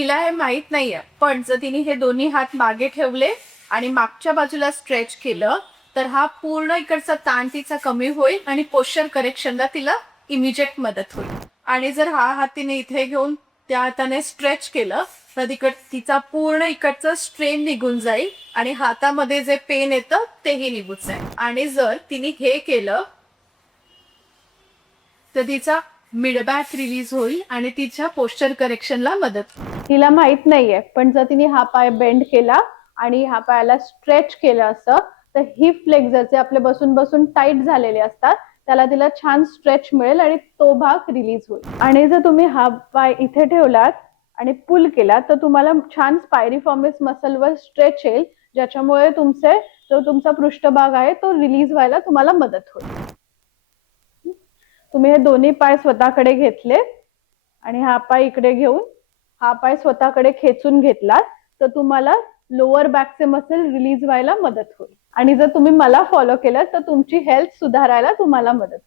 तिला हे माहित नाहीये, पण जर तिने हे दोन्ही हात मागे ठेवले आणि मागच्या बाजूला स्ट्रेच केलं तर हा पूर्ण इकडचा ताण तिचा कमी होईल आणि पोश्चर करेक्शनला तिला इमिजिएट मदत होईल. आणि जर हा हात तिने इथे घेऊन त्या हाताने स्ट्रेच केलं तर तिचा पूर्ण इकडचं स्ट्रेन निघून जाईल आणि हातामध्ये जे पेन येतं तेही निघून जाईल. आणि जर तिने हे केलं तर तिचा मिडबॅक रिलीज होईल आणि तिच्या पोश्चर करेक्शनला मदत होईल. तिला माहित नाहीये, पण जर तिने हा पाय बेंड केला आणि हा पायाला स्ट्रेच केलं असं तर हिप फ्लेक्झर जे आपले बसून बसून टाईट झालेले असतात त्याला तिला छान स्ट्रेच मिळेल आणि तो भाग रिलीज होईल. आणि जर तुम्ही हा पाय इथे ठेवलात आणि पुल केला तर तुम्हाला छान स्पायरिफॉर्मिस मसलवर स्ट्रेच येईल, ज्याच्यामुळे जो तुमचा पृष्ठभाग आहे तो रिलीज व्हायला तुम्हाला मदत होईल. तुम्ही हे दोन्ही पाय स्वतःकडे घेतले आणि हा पाय इकडे घेऊन हा पाय स्वतःकडे खेचून घेतलात तर तुम्हाला लोअर बॅकचे मसल रिलीज व्हायला मदत होईल. आणि जर तुम्ही मला फॉलो केलं तर तुमची हेल्थ सुधारायला तुम्हाला मदत होईल.